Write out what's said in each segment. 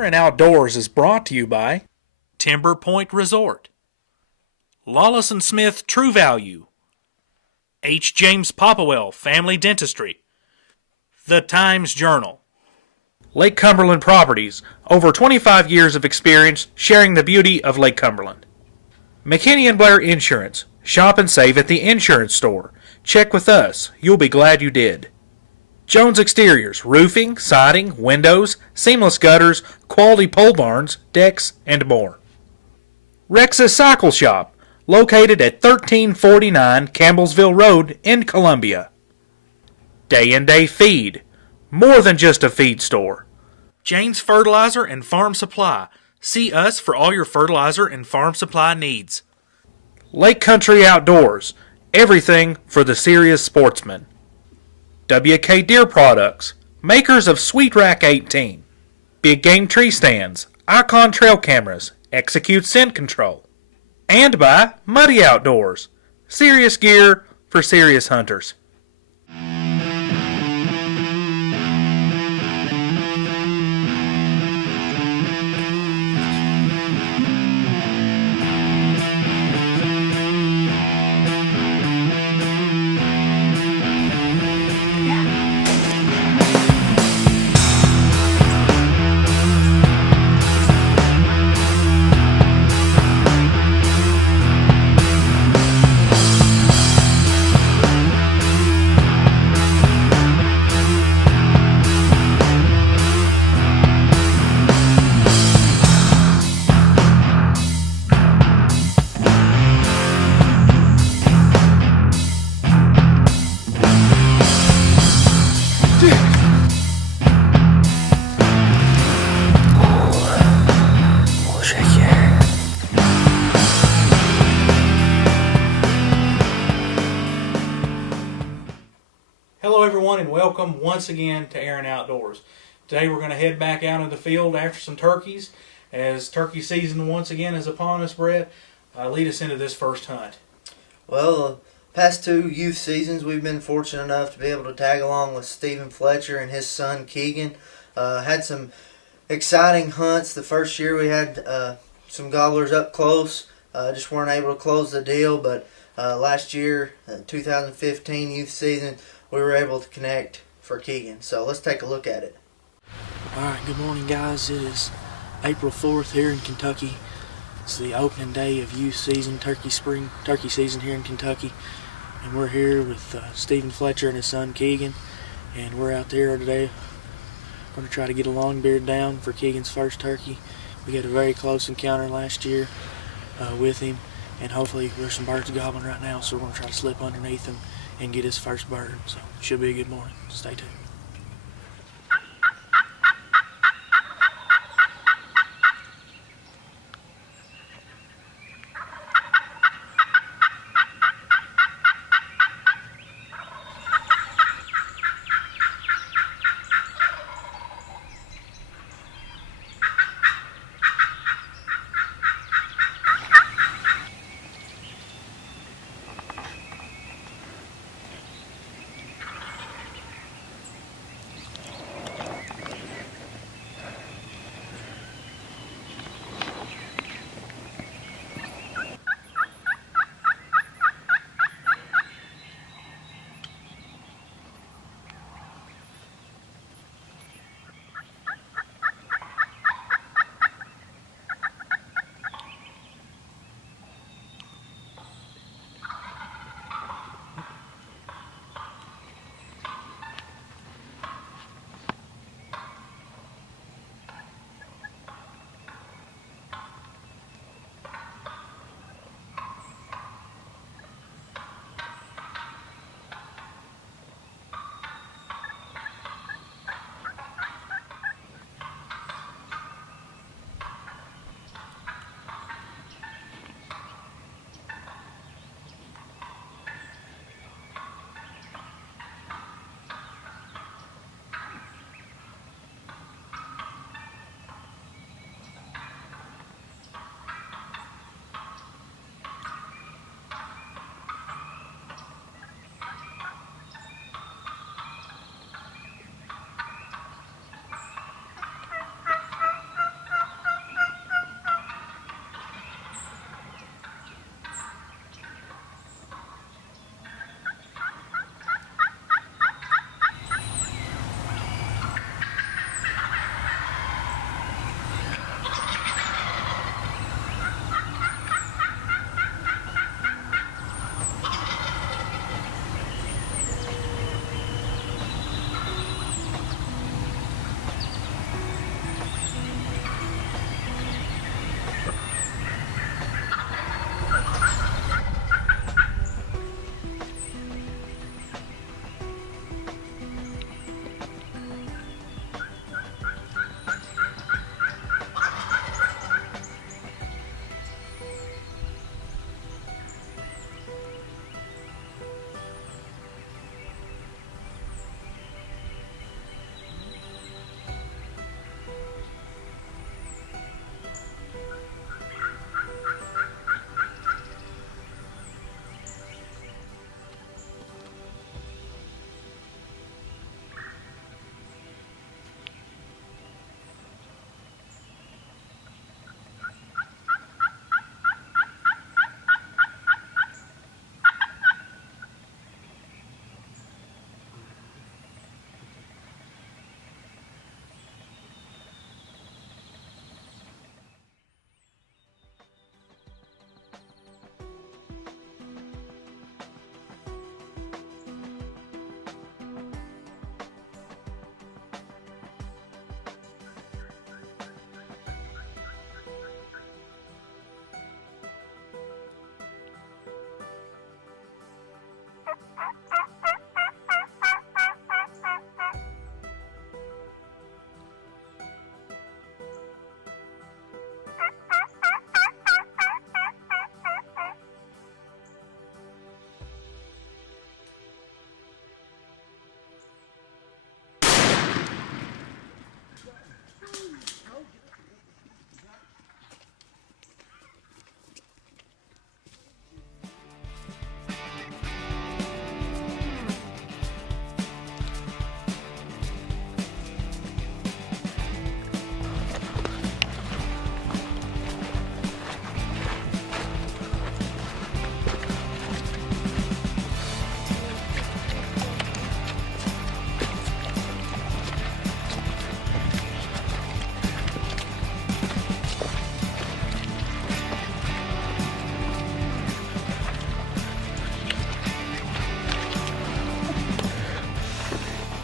Aaron Outdoors is brought to you by Timber Point Resort, Lawless & Smith True Value, H. James Popplewell Family Dentistry, The Times Journal, Lake Cumberland Properties, over 25 years of experience sharing the beauty of Lake Cumberland. McKinney and Blair Insurance, shop and save at the insurance store. Check with us, you'll be glad you did. Jones Exteriors, roofing, siding, windows, seamless gutters, quality pole barns, decks, and more. Rex's Cycle Shop, located at 1349 Campbellsville Road in Columbia. Day and Day Feed, more than just a feed store. Jane's Fertilizer and Farm Supply, see us for all your fertilizer and farm supply needs. Lake Country Outdoors, everything for the serious sportsman. WK Deer Products, makers of Sweet Rack 18. Big Game Tree Stands, Icon Trail Cameras, Execute Scent Control. And by Muddy Outdoors, serious gear for serious hunters. Hello everyone and welcome once again to Aaron Outdoors. Today we're going to head back out in the field after some turkeys as turkey season once again is upon us. Brett, lead us into this first hunt. Well, past two youth seasons we've been fortunate enough to be able to tag along with Stephen Fletcher and his son Keegan. Had some exciting hunts. The first year we had some gobblers up close, just weren't able to close the deal, but last year, 2015 youth season, we were able to connect for Keegan. So let's take a look at it. Alright, good morning guys. It is April 4th here in Kentucky. It's the opening day of youth season, turkey season here in Kentucky. And we're here with Stephen Fletcher and his son Keegan. And we're out there today going to try to get a long-beard down for Keegan's first turkey. We had a very close encounter last year with him. And hopefully there's some birds gobbling right now, so we're going to try to slip underneath him and get his first bird. So it should be a good morning. Stay tuned.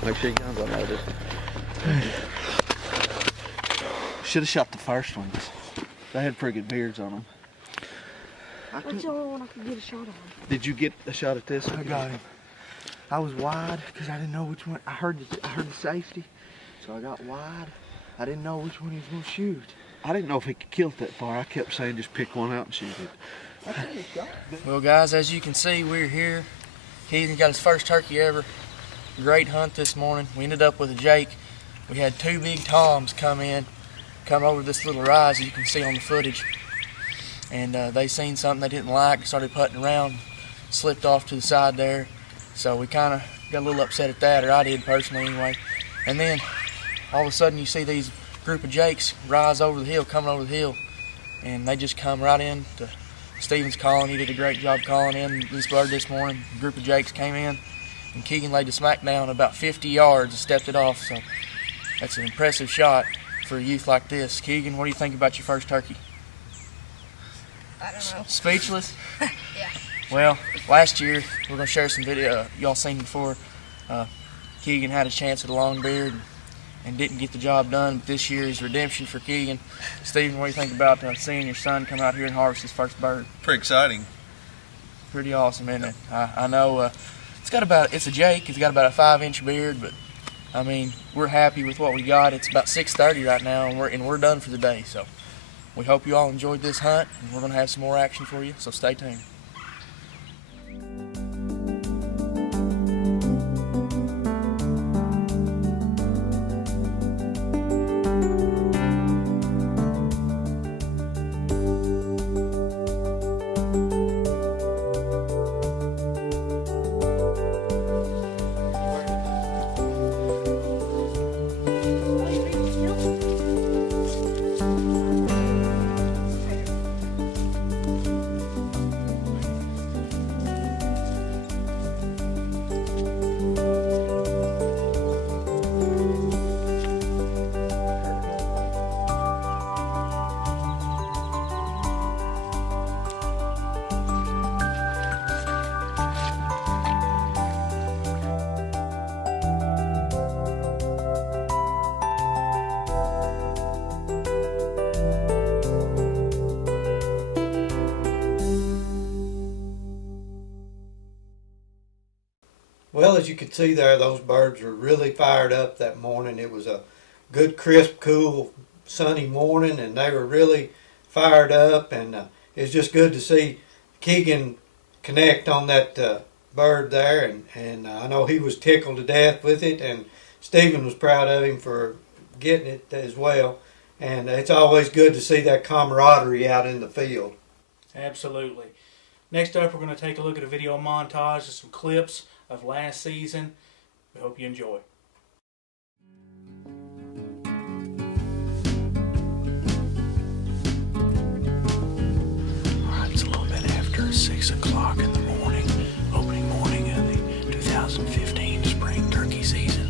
Make sure your guns unloaded. Should have shot the first ones. They had pretty good beards on them. What's the only one I could get a shot on? Did you get a shot at this? I got him. I was wide because I didn't know which one. I heard the safety, so I got wide. I didn't know which one he was gonna shoot. I didn't know if he could kill it that far. I kept saying just pick one out and shoot it. Well, guys, as you can see, we're here. Keegan got his first turkey ever. Great hunt this morning. We ended up with a Jake. We had two big toms come over this little rise, as you can see on the footage. And they seen something they didn't like, started putting around, slipped off to the side there. So we kind of got a little upset at that, or I did personally anyway. And then all of a sudden you see these group of Jakes rise over the hill, coming over the hill, and they just come right in to Stephen's calling. He did a great job calling in this bird this morning. A group of Jakes came in, and Keegan laid the smack down about 50 yards and stepped it off. So that's an impressive shot for a youth like this. Keegan, what do you think about your first turkey? I don't know. Speechless? Yeah. Well, last year, we're going to share some video y'all seen before. Keegan had a chance at a long beard and didn't get the job done, but this year is redemption for Keegan. Stephen, what do you think about seeing your son come out here and harvest his first bird? Pretty exciting. Pretty awesome, isn't it? I know it's a Jake. It's got about a 5-inch beard, but I mean, we're happy with what we got. It's about 6:30 right now, and we're done for the day. So we hope you all enjoyed this hunt, and we're going to have some more action for you, so stay tuned. Well, as you could see there, those birds were really fired up that morning. It was a good, crisp, cool, sunny morning, and they were really fired up. And it's just good to see Keegan connect on that bird there. And I know he was tickled to death with it, and Stephen was proud of him for getting it as well. And it's always good to see that camaraderie out in the field. Absolutely. Next up, we're going to take a look at a video montage of some clips of last season. We hope you enjoy. Alright, it's a little bit after 6 o'clock in the morning, opening morning of the 2015 spring turkey season.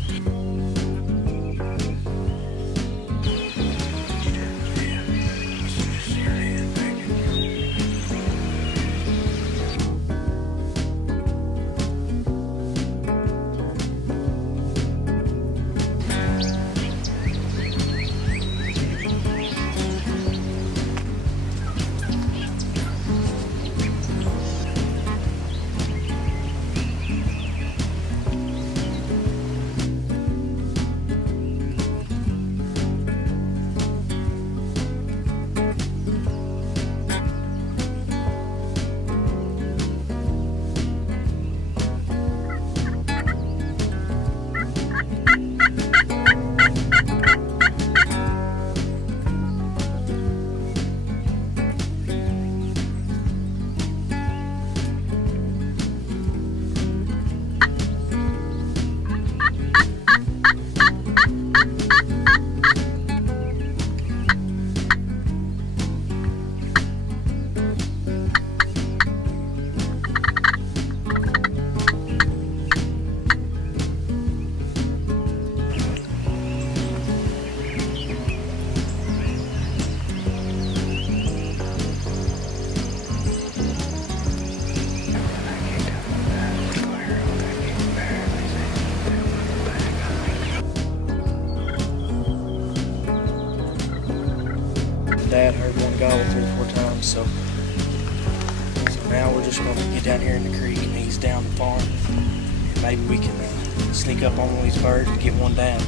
So now we're just going to get down here in the creek and ease down the farm. And maybe we can sneak up on one of these birds and get one down.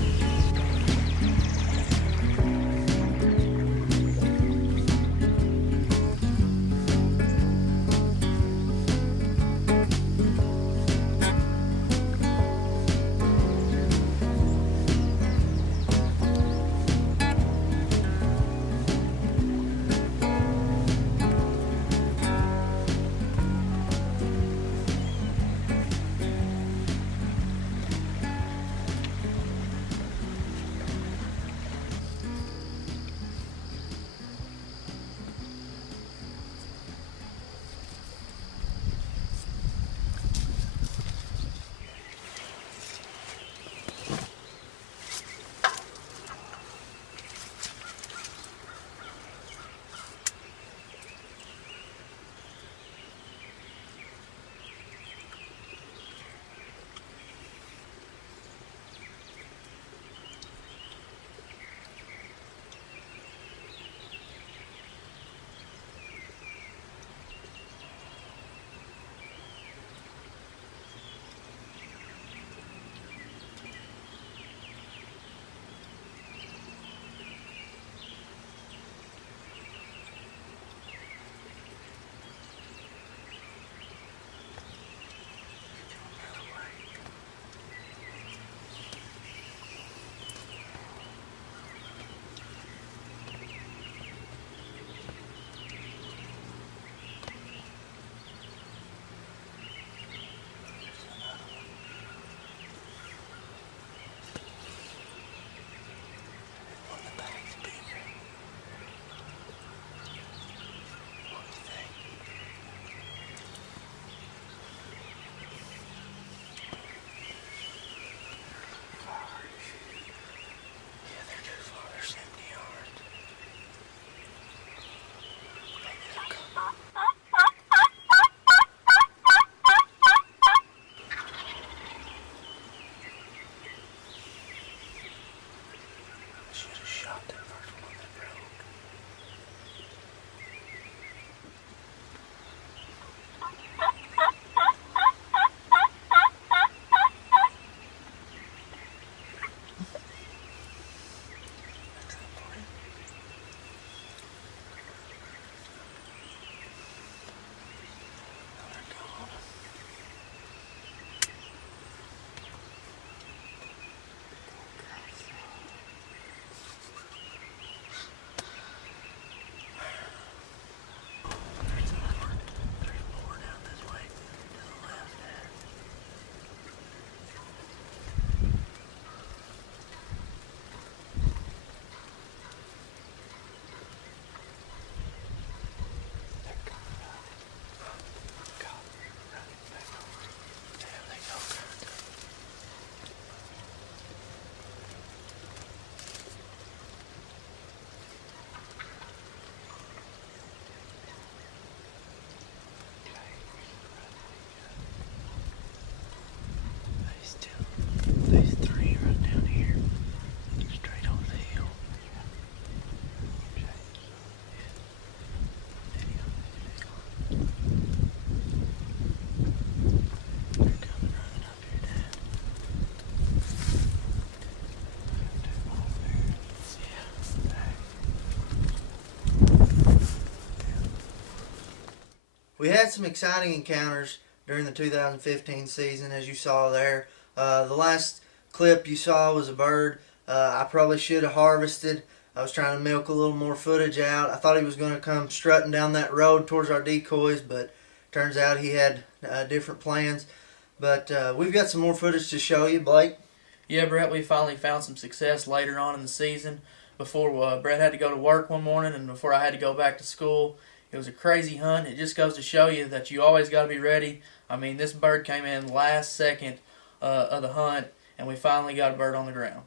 We had some exciting encounters during the 2015 season, as you saw there. The last clip you saw was a bird I probably should have harvested. I was trying to milk a little more footage out. I thought he was going to come strutting down that road towards our decoys, but turns out he had different plans. But we've got some more footage to show you, Blake. Yeah, Brett, we finally found some success later on in the season. Before Brett had to go to work one morning and before I had to go back to school. It was a crazy hunt. It just goes to show you that you always got to be ready. I mean, this bird came in last second of the hunt, and we finally got a bird on the ground.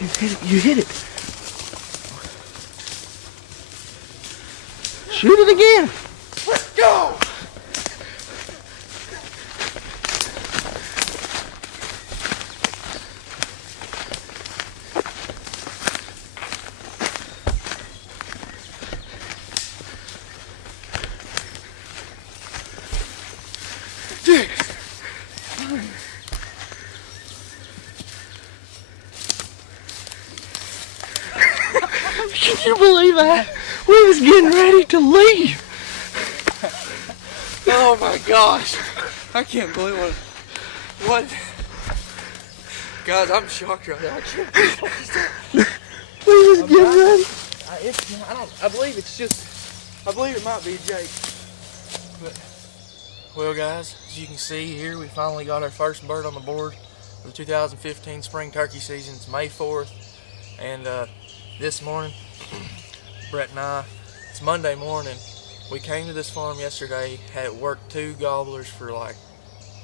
You hit it. You hit it. Shoot it again. Let's go! Can you believe that? We was getting ready to leave. Oh my gosh. I can't believe what. Guys, I'm shocked right now. I can't believe what just happened. We was getting ready. I believe it might be Jake. But, well guys, as you can see here, we finally got our first bird on the board for the 2015 spring turkey season. It's May 4th, and this morning, Brett and I, it's Monday morning, we came to this farm yesterday, had worked 2 gobblers for like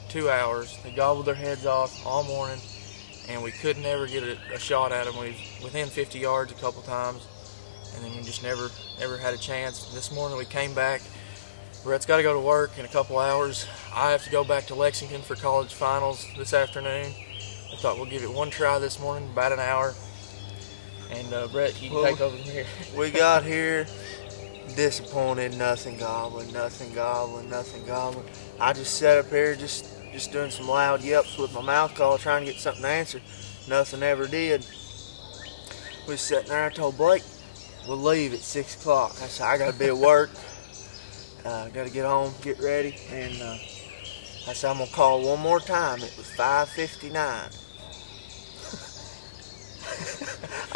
2 hours. They gobbled their heads off all morning, and we could never get a shot at them. We was within 50 yards a couple times, and then we just never had a chance. This morning we came back. Brett's got to go to work in a couple hours. I have to go back to Lexington for college finals this afternoon. I thought we'll give it one try this morning, about an hour. And Brett, you can take over from here. We got here disappointed, nothing gobbling. I just sat up here just doing some loud yelps with my mouth call, trying to get something answered. Nothing ever did. We was sitting there, I told Blake, we'll leave at 6 o'clock. I said, I gotta be at work. Gotta get home, get ready. And I said, I'm gonna call one more time. It was 5:59.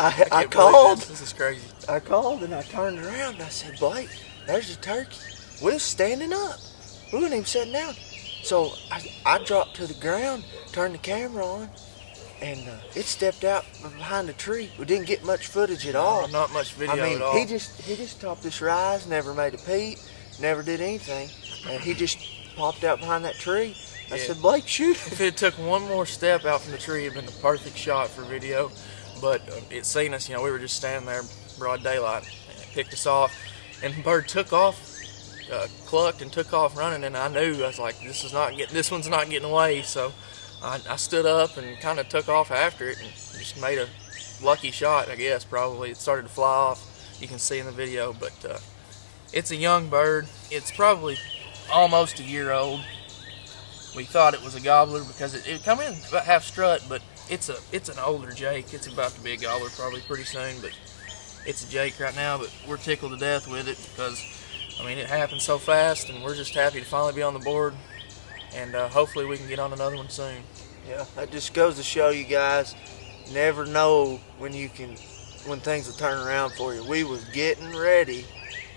I called. This is crazy. I called and I turned around and I said, Blake, there's a turkey. We was standing up. We wasn't even sitting down. So I dropped to the ground, turned the camera on, and it stepped out behind the tree. We didn't get much footage at all. Not much video I mean, at all. he just topped this rise, never made a peep, never did anything. And he just popped out behind that tree. I said, Blake, shoot. If it took one more step out from the tree, it'd been the perfect shot for video. But it seen us, we were just standing there, broad daylight, and it picked us off. And the bird took off, clucked and took off running, and I knew, I was like, this one's not getting away. So I stood up and kind of took off after it and just made a lucky shot, I guess, probably. It started to fly off, you can see in the video, but it's a young bird. It's probably almost a year old. We thought it was a gobbler because it come in about half strut, but it's an older Jake. It's about to be a gobbler probably pretty soon, but it's a Jake right now. But we're tickled to death with it because, it happened so fast, and we're just happy to finally be on the board, and hopefully we can get on another one soon. Yeah, that just goes to show you guys, never know when things will turn around for you. We was getting ready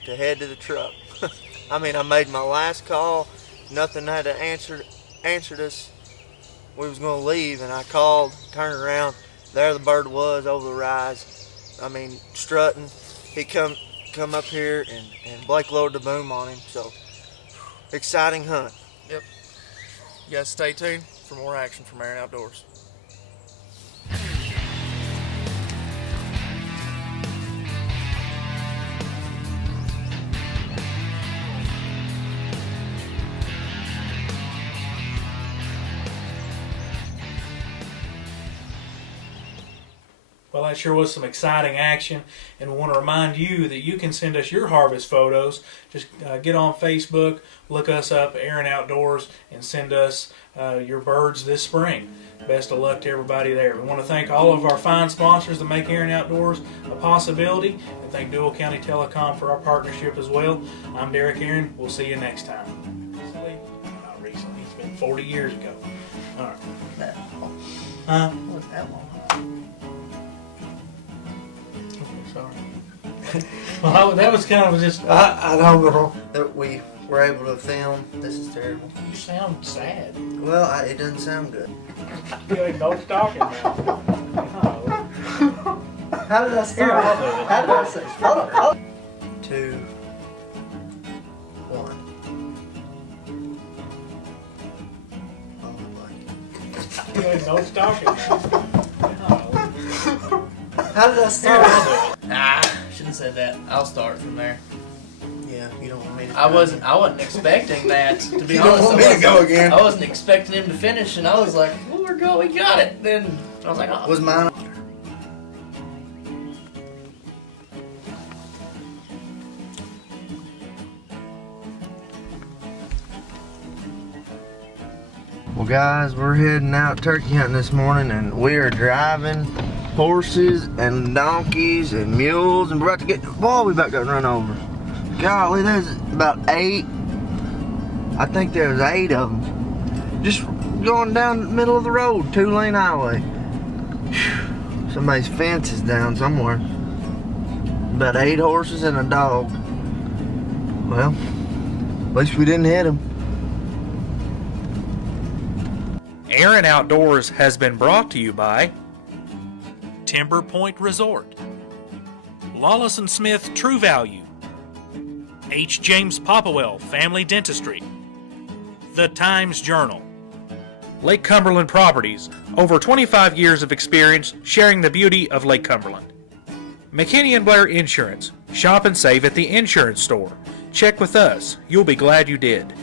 to head to the truck. I made my last call. Nothing had answered us. We was gonna leave, and I called, turned around. There the bird was over the rise. Strutting. He come up here, and Blake lowered the boom on him. So exciting hunt. Yep. You guys stay tuned for more action from Aaron Outdoors. Well, that sure was some exciting action, and we want to remind you that you can send us your harvest photos. Just get on Facebook, look us up, Aaron Outdoors, and send us your birds this spring. Best of luck to everybody there. We want to thank all of our fine sponsors that make Aaron Outdoors a possibility, and thank Dual County Telecom for our partnership as well. I'm Derek Aaron. We'll see you next time. Not recently. It's been 40 years ago. All right. That long. Huh? Wasn't that long. Sorry. Well, that was kind of just. I don't know. That we were able to film. This is terrible. You sound sad. Well, it doesn't sound good. You ain't no talking now. How did I start? How did I say? Hold on. 2, 1. Oh, You ain't no talking now. how did I start? Shouldn't have said that. I'll start from there. Yeah, you don't want me to. I wasn't expecting that, to be You don't honest. want me to go again. I wasn't expecting him to finish, and I was like, "Oh, we got it." Then I was like, "Oh." Was mine? Well, guys, we're heading out turkey hunting this morning, and we are driving horses and donkeys and mules, and we're about to get. Boy, we about got run over. Golly, there's about 8. I think there's 8 of them. Just going down the middle of the road, 2-lane highway. Whew. Somebody's fence is down somewhere. About 8 horses and a dog. Well, at least we didn't hit them. Aaron Outdoors has been brought to you by Timber Point Resort, Lawless & Smith True Value, H. James Popplewell Family Dentistry, The Times Journal, Lake Cumberland Properties, over 25 years of experience sharing the beauty of Lake Cumberland. McKinney & Blair Insurance, shop and save at the insurance store. Check with us, you'll be glad you did.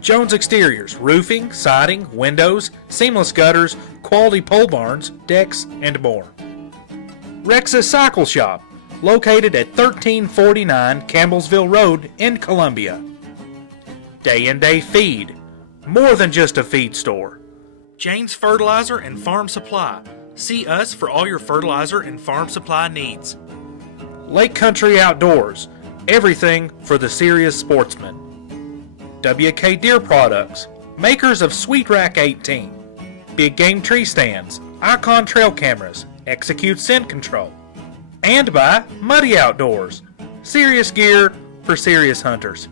Jones Exteriors, roofing, siding, windows, seamless gutters, quality pole barns, decks, and more. Rex's Cycle Shop, located at 1349 Campbellsville Road in Columbia. Day and Day Feed, more than just a feed store. Jane's Fertilizer and Farm Supply, see us for all your fertilizer and farm supply needs. Lake Country Outdoors, everything for the serious sportsman. WK Deer Products, makers of Sweet Rack 18, Big Game Tree Stands, Icon Trail Cameras, Execute Scent Control, and by Muddy Outdoors, serious gear for serious hunters.